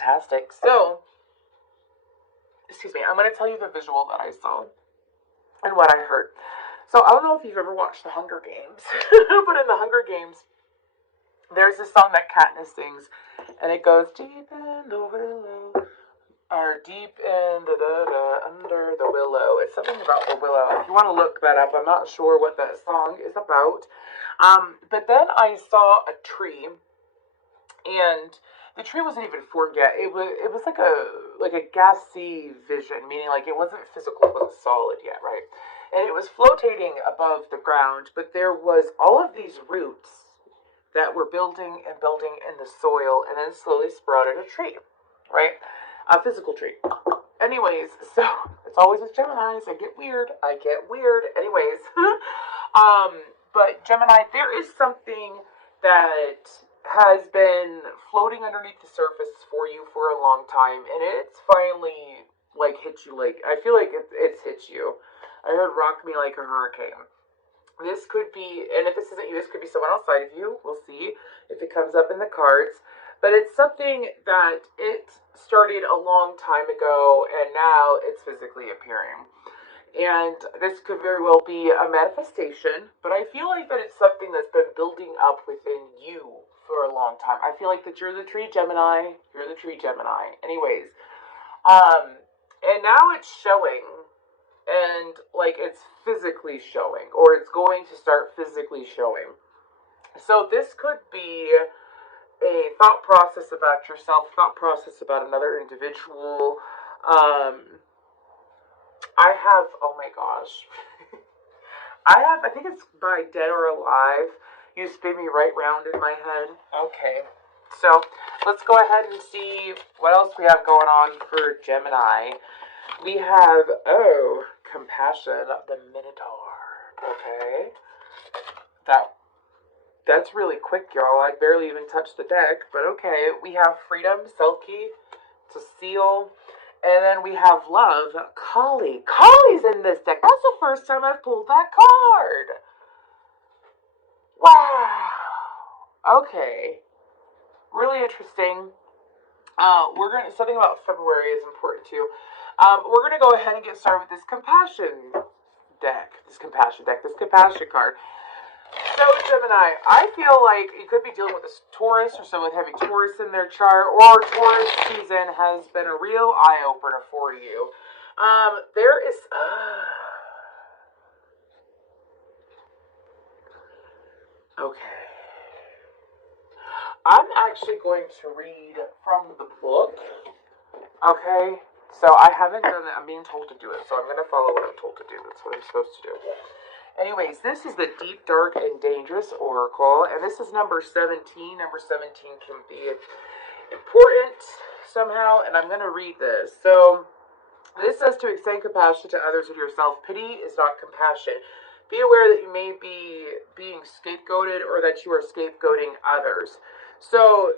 Fantastic. So, excuse me, I'm going to tell you the visual that I saw and what I heard. So, I don't know if you've ever watched The Hunger Games, but in The Hunger Games, there's this song that Katniss sings, and it goes, deep in the willow, or deep in under the willow. It's something about the willow. If you want to look that up, I'm not sure what that song is about. But then I saw a tree, and the tree wasn't even formed yet. It was like a gassy vision, meaning like it wasn't physical, it wasn't solid yet, right? And it was flotating above the ground, but there was all of these roots that were building and building in the soil, and then slowly sprouted a tree, right? A physical tree. Anyways, so it's always with Geminis. I get weird. Anyways, but Gemini, there is something that has been floating underneath the surface for you for a long time, and it's finally like hit you. Like I feel like it's hit you. I heard "rock me like a hurricane." This could be, and if this isn't you, this could be someone outside of you. We'll see if it comes up in the cards. But it's something that it started a long time ago, and now it's physically appearing. And this could very well be a manifestation, but I feel like that it's something that's been building up within you for a long time. I feel like that you're the tree Gemini. You're the tree Gemini. Anyways, and now it's showing, and like it's physically showing, or it's going to start physically showing. So this could be a thought process about yourself, thought process about another individual. I have, oh my gosh, I think it's by Dead or Alive. You spin me right round in my head. Okay, so let's go ahead and see what else we have going on for Gemini. We have, compassion, the Minotaur. Okay, that's really quick, y'all. I barely even touched the deck, but okay. We have freedom, Selkie, to seal, and then we have love, Kali. Kali's in this deck. That's the first time I've pulled that card. Wow. Okay. Really interesting. Something about February is important too. We're gonna go ahead and get started with this compassion card. So Gemini, I feel like you could be dealing with this Taurus or someone with heavy Taurus in their chart, or Taurus season has been a real eye opener for you. There is. Okay. I'm actually going to read from the book. Okay. So I haven't done it. I'm being told to do it, so I'm going to follow what I'm told to do. That's what I'm supposed to do. Anyways, this is the Deep, Dark, and Dangerous Oracle, and this is number 17. Number 17 can be important somehow, and I'm going to read this. So, this says to extend compassion to others and yourself. Pity is not compassion. Be aware that you may be being scapegoated or that you are scapegoating others. So,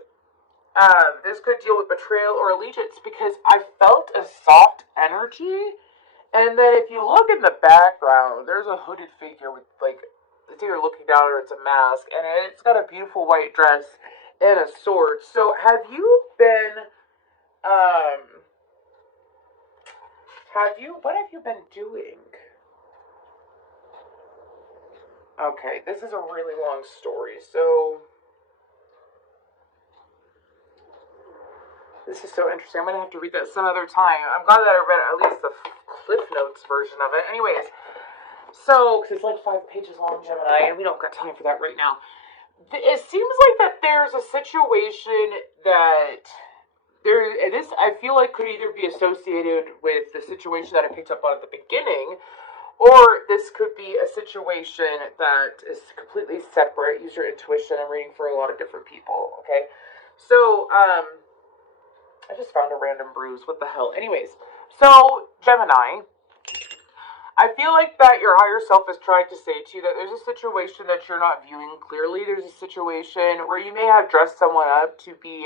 this could deal with betrayal or allegiance, because I felt a soft energy. And then if you look in the background, there's a hooded figure with, like, it's either looking down or it's a mask. And it's got a beautiful white dress and a sword. So have you been, what have you been doing? Okay, this is a really long story. So, this is so interesting. I'm going to have to read that some other time. I'm glad that I read at least the Cliff Notes version of it. Anyways, so, because it's like 5 pages long, Gemini, and we don't got time for that right now. It seems like that there's a situation that this I feel like could either be associated with the situation that I picked up on at the beginning, or this could be a situation that is completely separate. Use your intuition. I'm reading for a lot of different people, okay? So, I just found a random bruise. What the hell? Anyways, so, Gemini, I feel like that your higher self is trying to say to you that there's a situation that you're not viewing clearly. There's a situation where you may have dressed someone up to be,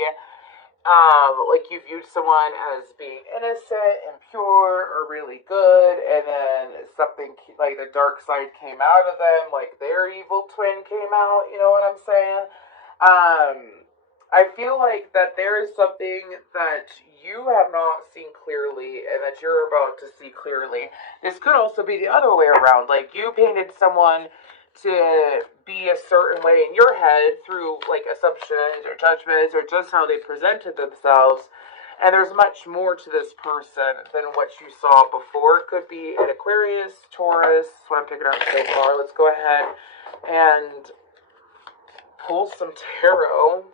like you viewed someone as being innocent and pure or really good, and then something like the dark side came out of them, like their evil twin came out, you know what I'm saying? I feel like that there is something that you have not seen clearly and that you're about to see clearly. This could also be the other way around. Like you painted someone to be a certain way in your head through like assumptions or judgments or just how they presented themselves. And there's much more to this person than what you saw before. It could be an Aquarius, Taurus, that's what I'm picking up so far. Let's go ahead and pull some tarot.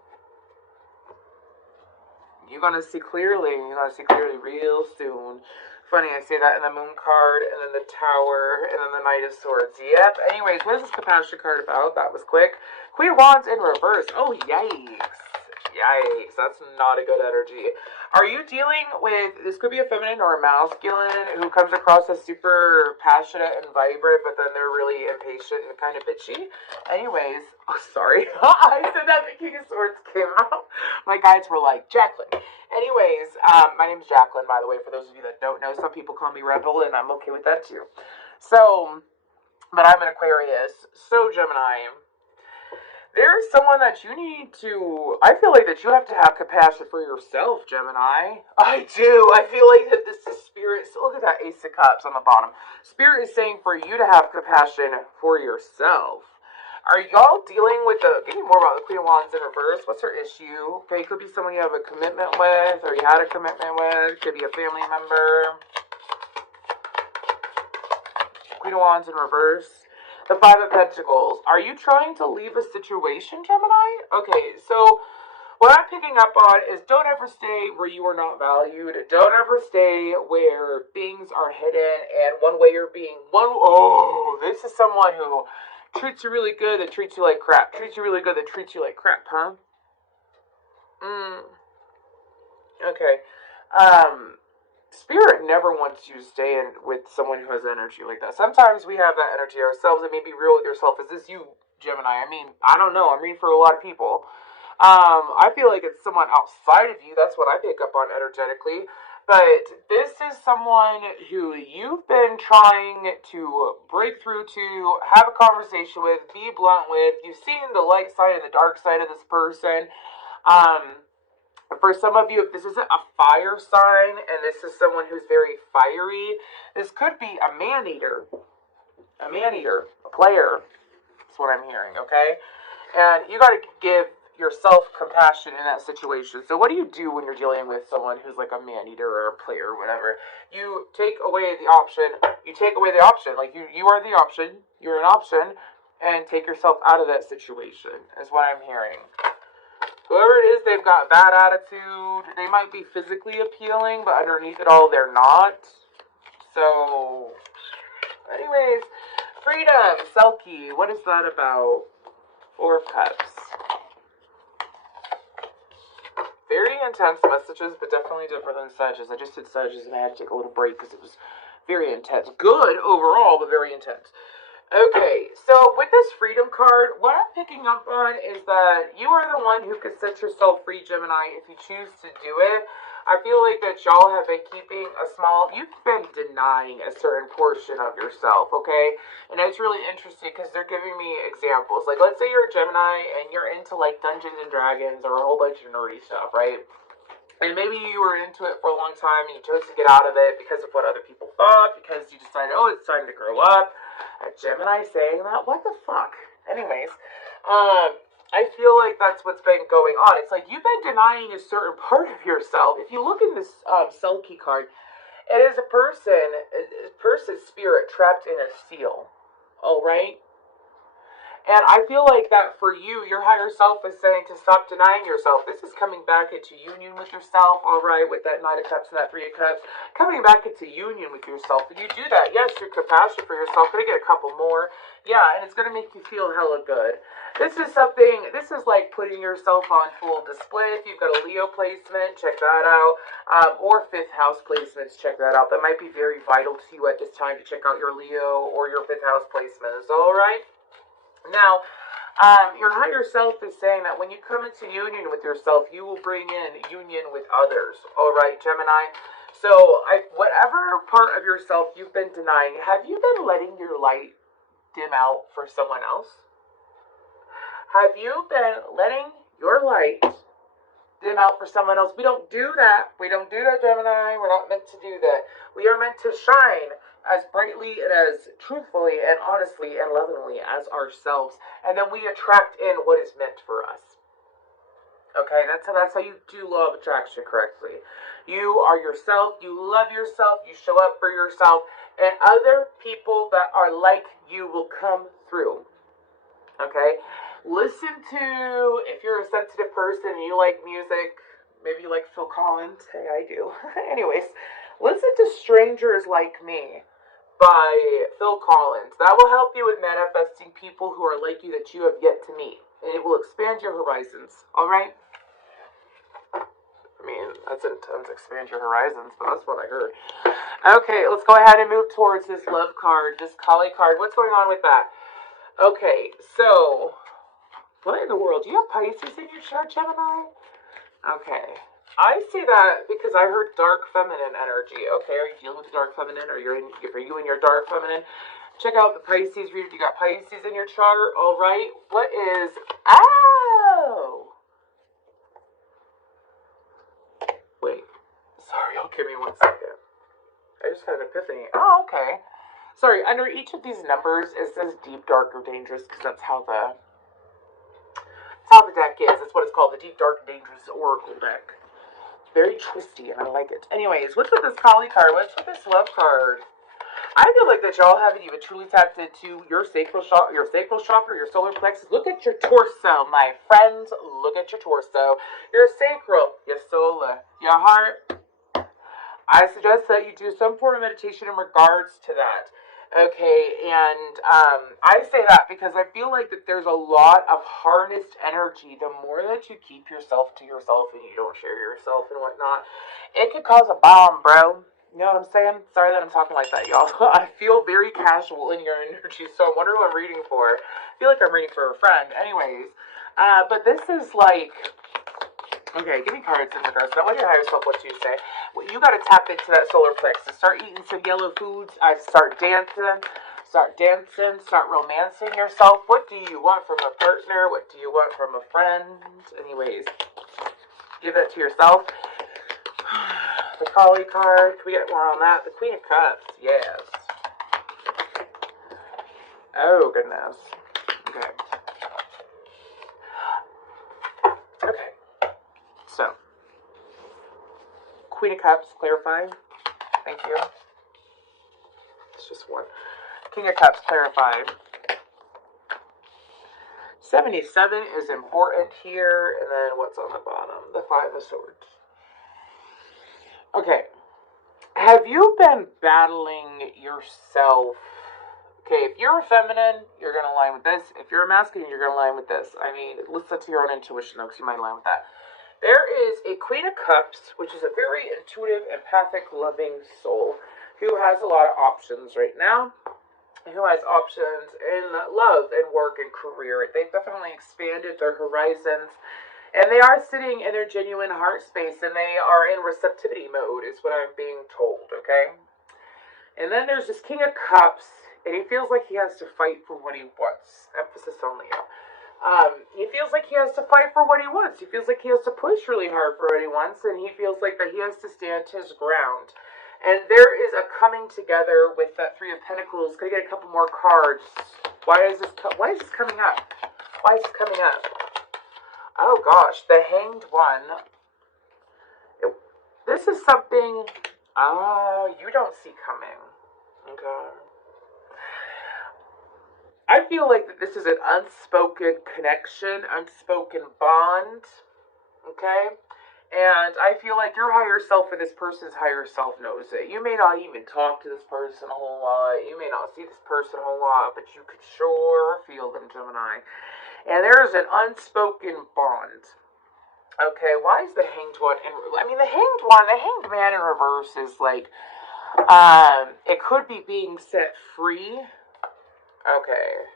You're going to see clearly. You're going to see clearly real soon. Funny, I say that in the Moon card, and then the Tower, and then the Knight of Swords. Yep. Anyways, what is this Compassion card about? That was quick. Queen of Wands in reverse. Oh, yikes. Yikes. That's not a good energy. Are you dealing with, this could be a feminine or a masculine who comes across as super passionate and vibrant, but then they're really impatient and kind of bitchy? Anyways, oh, sorry. I said that the King of Swords came out. My guides were like, Jacqueline. Anyways, my name is Jacqueline, by the way, for those of you that don't know. Some people call me Rebel, and I'm okay with that, too. So, but I'm an Aquarius. So, Gemini, there's someone that you need to, I feel like that you have to have compassion for yourself, Gemini. I do. I feel like that this is Spirit. So look at that Ace of Cups on the bottom. Spirit is saying for you to have compassion for yourself. Are y'all dealing with the, give me more about the Queen of Wands in reverse. What's her issue? Okay, it could be someone you have a commitment with, or you had a commitment with. Could be a family member. Queen of Wands in reverse. The Five of Pentacles. Are you trying to leave a situation, Gemini? Okay, so what I'm picking up on is don't ever stay where you are not valued. Don't ever stay where things are hidden and one way you're being one. Oh, this is someone who treats you really good that treats you like crap. Treats you really good that treats you like crap, huh? Okay. Spirit never wants you to stay in with someone who has energy like that. Sometimes we have that energy ourselves, and maybe real with yourself. Is this you, Gemini? I mean, I don't know. I'm reading for a lot of people. I feel like it's someone outside of you. That's what I pick up on energetically. But this is someone who you've been trying to break through to, have a conversation with, be blunt with. You've seen the light side and the dark side of this person. For some of you, if this isn't a fire sign and this is someone who's very fiery, this could be a man-eater. A man-eater. A player. That's what I'm hearing, okay? And you got to give yourself compassion in that situation. So what do you do when you're dealing with someone who's like a man-eater or a player or whatever? You take away the option. You take away the option. Like, you are the option. You're an option. And take yourself out of that situation, is what I'm hearing. Whoever it is, they've got bad attitude. They might be physically appealing, but underneath it all, they're not. So, anyways, freedom, Selkie. What is that about? Four of Cups. Very intense messages, but definitely different than Sages. I just did Sages, and I had to take a little break because it was very intense. Good overall, but very intense. Okay, so with this freedom card, what I'm picking up on is that you are the one who can set yourself free, Gemini, if you choose to do it. I feel like that y'all have been keeping a small, you've been denying a certain portion of yourself, okay? And it's really interesting because they're giving me examples. Like, let's say you're a Gemini and you're into, like, Dungeons and Dragons or a whole bunch of nerdy stuff, right? And maybe you were into it for a long time and you chose to get out of it because of what other people thought, because you decided, oh, it's time to grow up. A Gemini saying that? What the fuck? Anyways, I feel like that's what's been going on. It's like you've been denying a certain part of yourself. If you look in this Selkie card, it is a person's spirit trapped in a seal. All right? And I feel like that for you, your higher self is saying to stop denying yourself. This is coming back into union with yourself, all right, with that Knight of Cups and that Three of Cups. Coming back into union with yourself. If you do that, yes, your compassion for yourself. Going to get a couple more. Yeah, and it's going to make you feel hella good. This is something, this is like putting yourself on full display. If you've got a Leo placement, check that out. Or 5th house placements, check that out. That might be very vital to you at this time to check out your Leo or your 5th house placements, all right? Now, your higher self is saying that when you come into union with yourself, you will bring in union with others. All right, Gemini? So, whatever part of yourself you've been denying, have you been letting your light dim out for someone else? Have you been letting your light them out for someone else. We don't do that. We don't do that, Gemini. We're not meant to do that. We are meant to shine as brightly and as truthfully and honestly and lovingly as ourselves. And then we attract in what is meant for us. Okay, that's how you do law of attraction correctly. You are yourself, you love yourself, you show up for yourself, and other people that are like you will come through. Okay? Listen to, if you're a sensitive person and you like music, maybe you like Phil Collins. Hey, I do. Anyways, listen to Strangers Like Me by Phil Collins. That will help you with manifesting people who are like you that you have yet to meet. And it will expand your horizons. Alright? I mean, that doesn't expand your horizons, but that's what I heard. Okay, let's go ahead and move towards this love card, this Kali card. What's going on with that? Okay, so, what in the world? Do you have Pisces in your chart, Gemini? Okay. I see that because I heard dark feminine energy. Okay, are you dealing with dark feminine, or are you in your dark feminine? Check out the Pisces read. You got Pisces in your chart. All right. What is... Oh! Wait. Sorry, give me 1 second. I just had an epiphany. Oh, okay. Sorry, under each of these numbers, it says deep, dark, or dangerous, because that's how the deck is. That's what it's called, the deep, dark, and dangerous oracle deck. Very twisty, and I like it. Anyways, what's with this Kali card? What's with this love card? I feel like that y'all haven't even truly tapped into your sacral chakra, your solar plexus. Look at your torso, my friends. Look at your torso. Your sacral, your solar, your heart. I suggest that you do some form of meditation in regards to that. Okay, and I say that because I feel like that there's a lot of harnessed energy. The more that you keep yourself to yourself and you don't share yourself and whatnot, it could cause a bomb, bro. You know what I'm saying? Sorry that I'm talking like that, y'all. I feel very casual in your energy, so I wonder who I'm reading for. I feel like I'm reading for a friend. Anyways, but this is like... Okay, give me cards in regards to that. What do your higher self, what you say? Well, you got to tap into that solar plexus. Start eating some yellow foods. Start dancing. Start romancing yourself. What do you want from a partner? What do you want from a friend? Anyways, give that to yourself. The Kali card. Can we get more on that? The Queen of Cups. Yes. Oh, goodness. Okay. Okay. So, Queen of Cups, clarify. Thank you. It's just one. King of Cups, clarify. 77 is important here. And then what's on the bottom? The Five of Swords. Okay. Have you been battling yourself? Okay, if you're a feminine, you're going to align with this. If you're a masculine, you're going to align with this. I mean, listen to your own intuition, though, because you might align with that. There is a Queen of Cups, which is a very intuitive, empathic, loving soul who has a lot of options right now, who has options in love and work and career. They've definitely expanded their horizons, and they are sitting in their genuine heart space, and they are in receptivity mode, is what I'm being told, okay? And then there's this King of Cups, and he feels like he has to fight for what he wants. Emphasis on Leo. He feels like he has to fight for what he wants. He feels like he has to push really hard for what he wants, and he feels like that he has to stand his ground. And there is a coming together with that Three of Pentacles. Gonna get a couple more cards. Why is this coming up? Why is this coming up? Oh gosh, the Hanged One. This is something you don't see coming. Okay. I feel like that this is an unspoken connection, unspoken bond, okay? And I feel like your higher self and this person's higher self knows it. You may not even talk to this person a whole lot. You may not see this person a whole lot, but you could sure feel them, Gemini. And there is an unspoken bond. Okay, why is the Hanged One the Hanged Man in reverse is like, it could be being set free. Okay.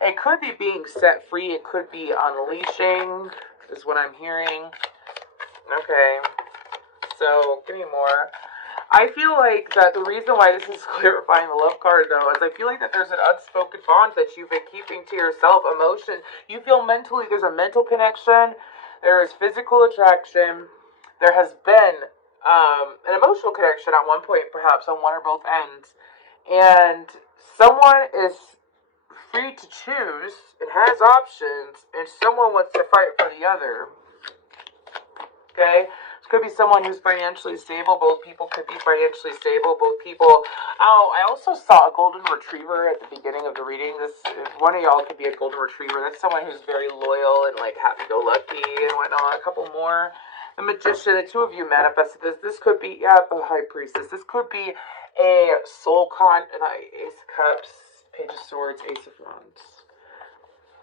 It could be being set free. It could be unleashing, is what I'm hearing. Okay. So, give me more. I feel like that the reason why this is clarifying the love card, though, is I feel like that there's an unspoken bond that you've been keeping to yourself. Emotion. You feel mentally, there's a mental connection. There is physical attraction. There has been an emotional connection at one point, perhaps on one or both ends. And someone is free to choose and has options, and someone wants to fight for the other. Okay? It could be someone who's financially stable. Both people could be financially stable. Both people. Oh, I also saw a golden retriever at the beginning of the reading. One of y'all could be a golden retriever. That's someone who's very loyal and like happy-go-lucky and whatnot. A couple more. The magician. The two of you manifested this. This could be the high priestess. This could be a soul con. And Ace of Cups, Page of Swords, Ace of Wands,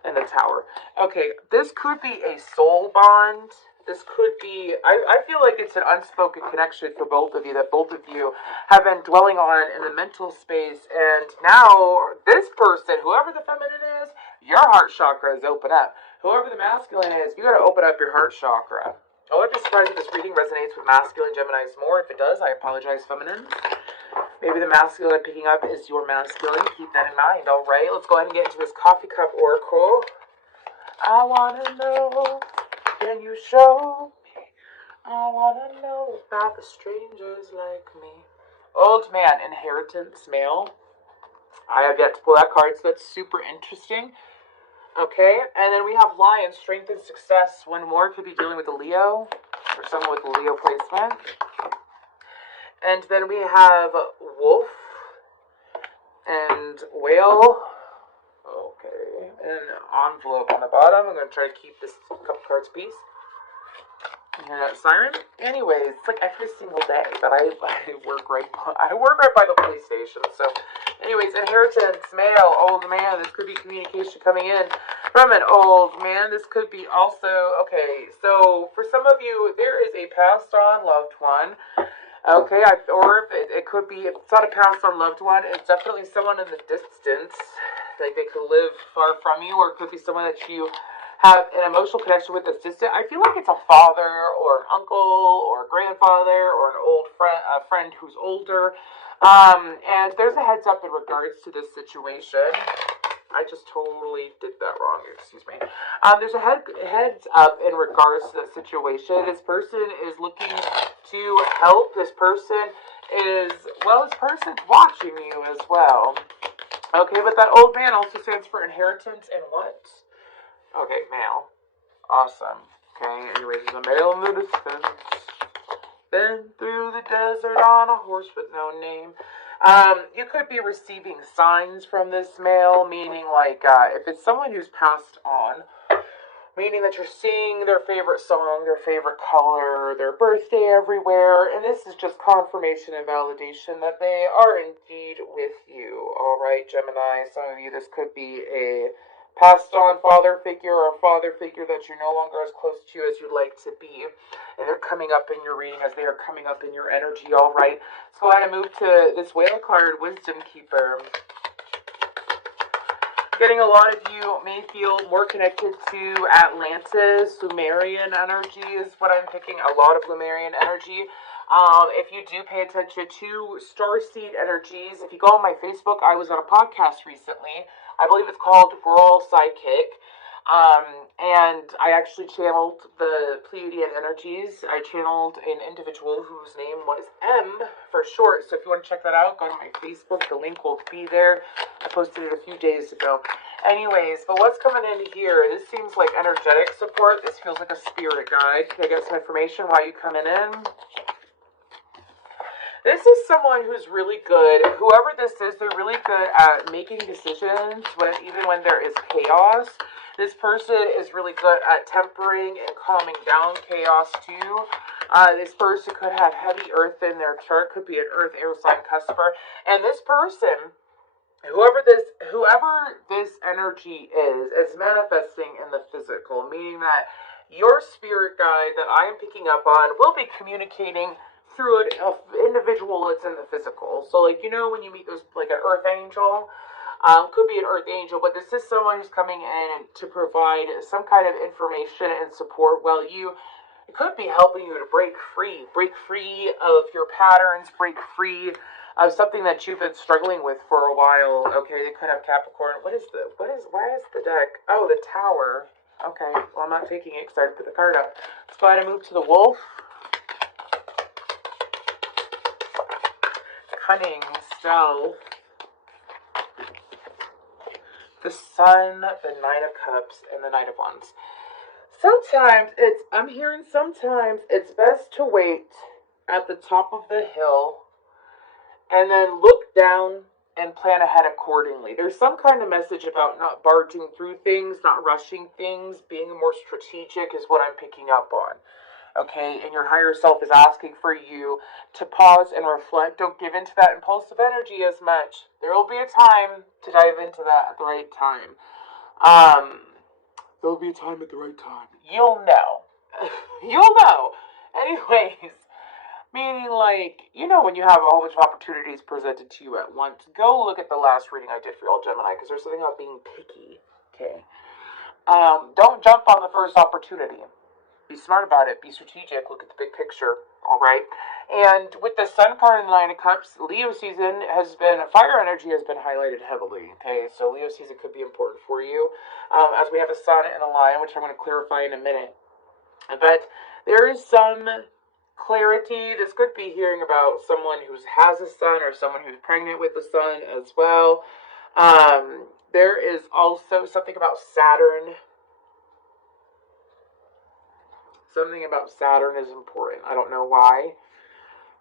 and the Tower. Okay, this could be a soul bond. This could be, I feel like it's an unspoken connection for both of you, that both of you have been dwelling on in the mental space, and now this person, whoever the feminine is, your heart chakra is open up. Whoever the masculine is, you gotta open up your heart chakra. I wouldn't be surprised if this reading resonates with masculine Geminis more. If it does, I apologize, feminine. Maybe the masculine I'm picking up is your masculine. Keep that in mind, alright? Let's go ahead and get into this coffee cup oracle. I wanna know, can you show me? I wanna know about the strangers like me. Old man, inheritance, male. I have yet to pull that card, so that's super interesting. Okay, and then we have lion, strength and success. One more could be dealing with a Leo, or someone with a Leo placement. And then we have wolf and whale. Okay, and an envelope on the bottom. I'm going to try to keep this couple cards piece. You hear that siren? Anyways, it's like every single day, but I work right by the police station. So, anyways, inheritance, male, old man. This could be communication coming in from an old man. This could be also, okay, so for some of you, there is a passed on loved one. Okay, or if it could be, if it's not a passed on loved one, it's definitely someone in the distance. Like they could live far from you, or it could be someone that you have an emotional connection with that's distant. I feel like it's a father or an uncle or a grandfather or an old friend, a friend who's older. And there's a heads up in regards to this situation. I just totally did that wrong. Excuse me. There's a heads up in regards to the situation. This person is looking to help. This person's watching you as well. Okay, but that old man also stands for inheritance and what? Okay, male. Awesome. Okay, anyways, there's a male in the distance. Been through the desert on a horse with no name. You could be receiving signs from this male, meaning like, if it's someone who's passed on, meaning that you're seeing their favorite song, their favorite color, their birthday everywhere, and this is just confirmation and validation that they are indeed with you. Alright, Gemini, some of you, this could be a passed on father figure or a father figure that you're no longer as close to as you'd like to be. And they're coming up in your reading as they are coming up in your energy, alright? Let's go ahead and move to this whale card, Wisdom Keeper. Getting a lot of you may feel more connected to Atlantis, Sumerian energy is what I'm picking, a lot of Lemurian energy. If you do pay attention to starseed energies, if you go on my Facebook, I was on a podcast recently. I believe it's called We're All Psychic. And I actually channeled the Pleiadian energies. I channeled an individual whose name was M for short. So if you want to check that out, go to my Facebook. The link will be there. I posted it a few days ago. Anyways, but what's coming in here? This seems like energetic support. This feels like a spirit guide. Can I get some information while you coming in? This is someone who's really good. Whoever this is, they're really good at making decisions even when there is chaos. This person is really good at tempering and calming down chaos too. This person could have heavy earth in their chart, could be an earth air sign cusper. And this person, whoever this energy is manifesting in the physical, meaning that your spirit guide that I am picking up on will be communicating through an individual that's in the physical. So like, you know, when you meet those, like an earth angel, could be an earth angel, but this is someone who's coming in to provide some kind of information and support while it could be helping you to break free of your patterns, break free of something that you've been struggling with for a while. Okay, they could have Capricorn. Why is the deck? Oh, the Tower. Okay, well, I'm not taking it because I already put the card up. Let's go ahead and move to the Wolf. Cunning, Stealth, the Sun, the Nine of Cups, and the Knight of Wands. Sometimes I'm hearing sometimes it's best to wait at the top of the hill and then look down and plan ahead accordingly. There's some kind of message about not barging through things, not rushing things, being more strategic is what I'm picking up on. Okay, and your higher self is asking for you to pause and reflect. Don't give into that impulsive energy as much. There will be a time to dive into that at the right time. There'll be a time at the right time. You'll know. You'll know. Anyways, meaning like, when you have a whole bunch of opportunities presented to you at once, go look at the last reading I did for y'all, Gemini, because there's something about being picky. Okay. Don't jump on the first opportunity. Be smart about it. Be strategic. Look at the big picture. All right. And with the Sun card and the Nine of Cups, Leo season fire energy has been highlighted heavily. Okay. So Leo season could be important for you. As we have a Sun and a Lion, which I'm going to clarify in a minute. But there is some clarity. This could be hearing about someone who has a son or someone who's pregnant with a son as well. There is also something about Saturn. Something about Saturn is important. I don't know why.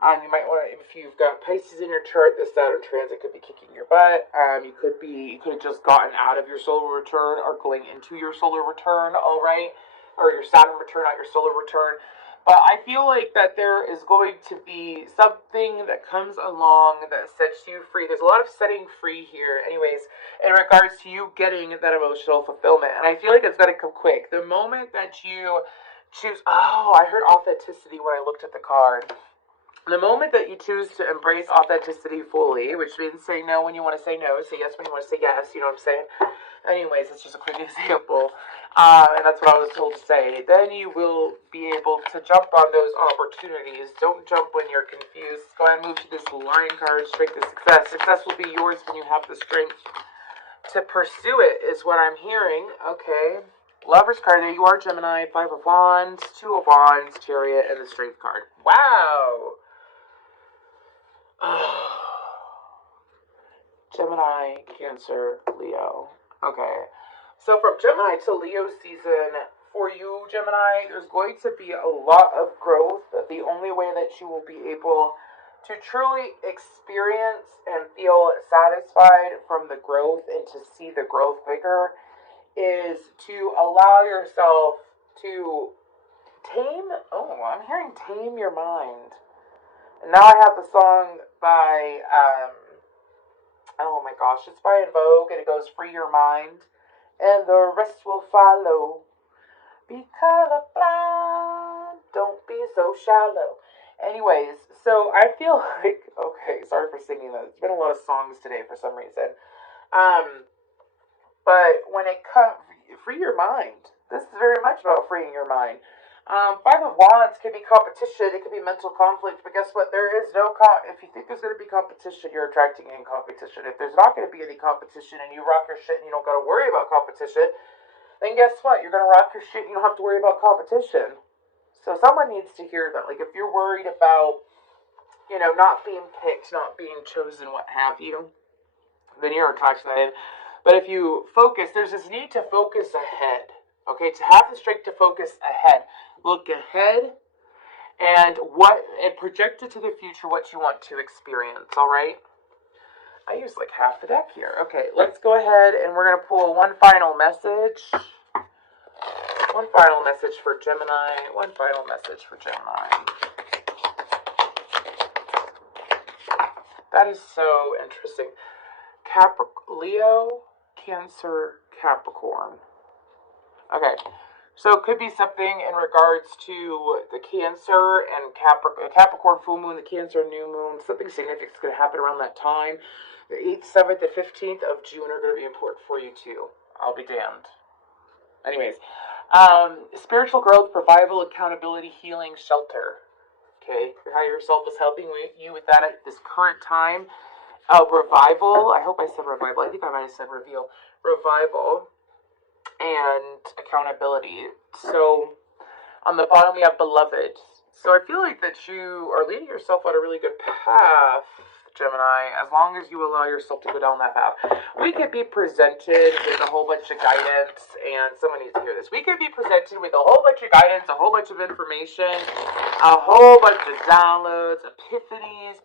You might want to, if you've got Pisces in your chart, the Saturn transit could be kicking your butt. You could have just gotten out of your solar return or going into your solar return, all right? Or your Saturn return, not your solar return. But I feel like that there is going to be something that comes along that sets you free. There's a lot of setting free here, anyways, in regards to you getting that emotional fulfillment. And I feel like it's going to come quick. The moment that you choose, I heard authenticity when I looked at the card. The moment that you choose to embrace authenticity fully, which means say no when you want to say no, say yes when you want to say yes, you know what I'm saying? Anyways, it's just a quick example. And that's what I was told to say. Then you will be able to jump on those opportunities. Don't jump when you're confused. Go ahead and move to this Lion card, strength to success. Success will be yours when you have the strength to pursue it, is what I'm hearing. Okay. Lover's card, there you are, Gemini. Five of Wands, Two of Wands, Chariot, and the Strength card. Wow! Gemini, Cancer, Leo. Okay. So from Gemini to Leo season, for you, Gemini, there's going to be a lot of growth. The only way that you will be able to truly experience and feel satisfied from the growth and to see the growth bigger is to allow yourself to I'm hearing tame your mind. And now I have the song by, oh my gosh, it's by En Vogue, and it goes, free your mind, and the rest will follow. Be colorblind, don't be so shallow. Anyways, so I feel like, okay, sorry for singing that. There's been a lot of songs today for some reason. But when it comes, free your mind. This is very much about freeing your mind. Five of Wands can be competition. It could be mental conflict. But guess what? There is no if you think there's going to be competition, you're attracting in competition. If there's not going to be any competition and you rock your shit and you don't got to worry about competition, then guess what? You're going to rock your shit and you don't have to worry about competition. So someone needs to hear that. Like if you're worried about, not being picked, not being chosen, what have you, then you're attracting that in. But if you focus, there's this need to focus ahead. Okay, to have the strength to focus ahead. Look ahead and project it to the future what you want to experience, all right? I used like half the deck here. Okay, let's go ahead and we're going to pull one final message. One final message for Gemini. One final message for Gemini. That is so interesting. Leo, Cancer, Capricorn. Okay, so it could be something in regards to the Cancer and Capricorn full moon, the Cancer new moon. Something significant is going to happen around that time. The 8th, 7th, and 15th of June are going to be important for you too. I'll be damned. Anyways, spiritual growth, revival, accountability, healing, shelter. Okay, your higher self is helping you with that at this current time. Revival. I hope I said revival. I think I might have said reveal. Revival. and accountability. So on the bottom we have beloved. So I feel like that you are leading yourself on a really good path, Gemini, as long as you allow yourself to go down that path. We could be presented with a whole bunch of guidance, and someone needs to hear this. We could be presented with a whole bunch of guidance, a whole bunch of information, a whole bunch of downloads, epiphanies,